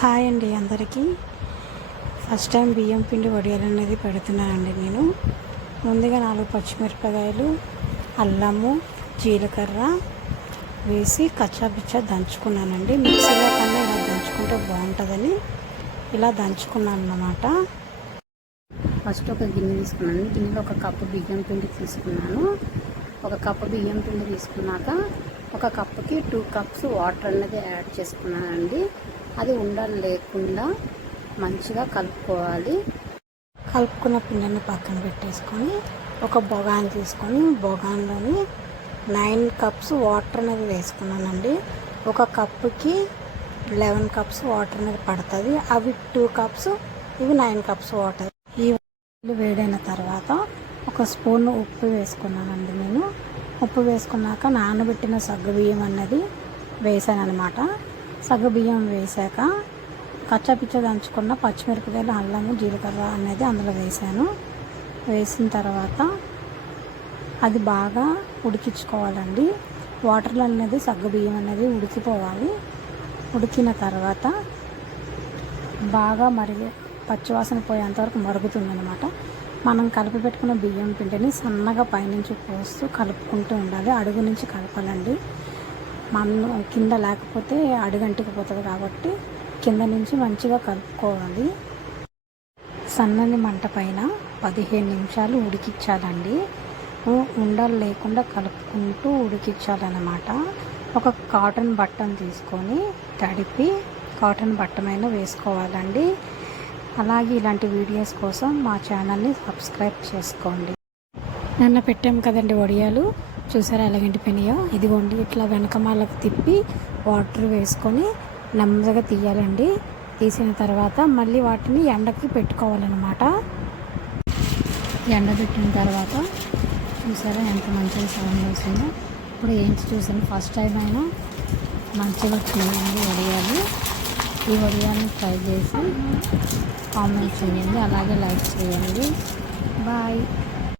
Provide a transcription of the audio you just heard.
Hi అండి అందరికీ. First time బియ్యం పిండి వడియాలు అనేది పెడుతున్నానండి నేను. ముందుగా నాలుగు పచ్చిమిరపకాయలు అల్లము జీలకర్ర వేసి కచ్చాపిచ్చా దంచుకున్నానండి. మిక్సీలో కన్నా ఇలా దంచుకుంటే బాగుంటుందని ఇలా దంచుకున్నాను అన్నమాట. ఫస్ట్ ఒక గిన్నె తీసుకున్నాను. గిన్నెలో ఒక కప్పు బియ్యం పిండి తీసుకున్నాను. ఒక కప్పు బియ్యం పిండి తీసుకున్నాక ఒక కప్పుకి టూ కప్స్ వాటర్ అనేది యాడ్ చేసుకున్నానండి. అది ఉండలు లేకుండా మంచిగా కలుపుకోవాలి. కలుపుకున్న పిండిని పక్కన పెట్టేసుకొని ఒక బొగాన్ తీసుకొని బొగాన్లోని నైన్ కప్స్ వాటర్ అనేది వేసుకున్నానండి. ఒక కప్పుకి లెవెన్ కప్స్ వాటర్ అనేది పడుతుంది. అవి టూ కప్స్ ఇవి నైన్ కప్స్ వాటర్ ఈ వేడైన తర్వాత ఒక స్పూన్ ఉప్పు వేసుకున్నానండి నేను. ఉప్పు వేసుకున్నాక నానబెట్టిన సగ్గుబియ్యం అన్నది వేసాను అనమాట సగ్గుబియ్యం వేసాక కచ్చాపిచ్చ దంచుకున్న పచ్చిమిరపకాయలు అల్లము జీలకర్ర అనేది అందులో వేసాను. వేసిన తర్వాత అది బాగా ఉడికించుకోవాలండి. వాటర్లో అనేది సగ్గుబియ్యం అనేది ఉడికిపోవాలి. ఉడికిన తర్వాత బాగా మరిగి పచ్చివాసన పోయేంతవరకు మరుగుతుందనమాట మనం కలిపి పెట్టుకున్న బియ్యం పిండిని సన్నగా పైనుంచి పోస్తూ కలుపుకుంటూ ఉండాలి. అడుగు నుంచి కలపాలండి. మనం కింద లేకపోతే అడుగంటికి పోతుంది కాబట్టి కింద నుంచి మంచిగా కలుపుకోవాలి. సన్నని మంట పైన పదిహేను నిమిషాలు ఉడికించాలండి. ఉండలు లేకుండా కలుపుకుంటూ ఉడికించాలన్నమాట. ఒక కాటన్ బట్టను తీసుకొని తడిపి కాటన్ బట్ట మీద వేసుకోవాలండి. అలాగే ఇలాంటి వీడియోస్ కోసం మా ఛానల్ని సబ్స్క్రైబ్ చేసుకోండి. నన్ను పెట్టాం కదండి వడియాలు. చూసారా ఎలాగంటిపోయినాయో పెనియో? ఇదిగోండి ఇట్లా వెనకమాలకు తిప్పి వాటర్ వేసుకొని నెమ్మదిగా తీయాలండి. తీసిన తర్వాత మళ్ళీ వాటిని ఎండకి పెట్టుకోవాలన్నమాట. ఎండబెట్టిన తర్వాత చూసారా ఎంత మంచిగా సౌండ్ వస్తుందో. ఇప్పుడు ఏంటి చూసాను ఫస్ట్ టైం అయినా మంచిగా వచ్చిందండి వడియాలు. ఈ వడియాలను ట్రై చేసి కామెంట్ చేయండి. అలాగే లైక్ చేయండి. బాయ్.